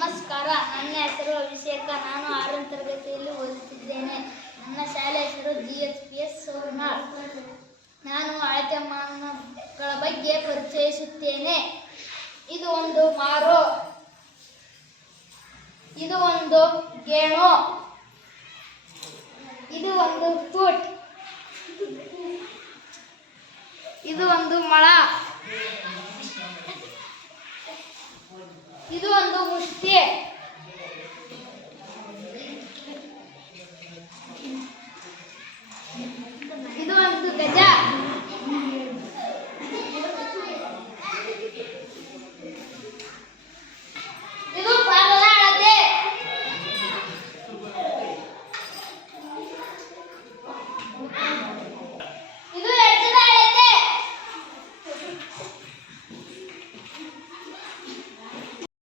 ನಮಸ್ಕಾರ. ನನ್ನ ಹೆಸರು ಅಭಿಷೇಕ. ನಾನು ಆರನೇ ತರಗತಿಯಲ್ಲಿ ಓದುತ್ತಿದ್ದೇನೆ. ನನ್ನ ಶಾಲೆ ಹೆಸರು G H P S Somanal ನಾನು ಅಳತೆ ಮಾನಗಳ ಬಗ್ಗೆ ಪರಿಚಯಿಸುತ್ತೇನೆ. ಇದು ಒಂದು ಮಾರೋ. ಇದು ಒಂದು ಗೇಣು. ಇದು ಒಂದು ಫುಟ್ ಇದು ಒಂದು ಮಳ. ಇದು ಒಂದು 我是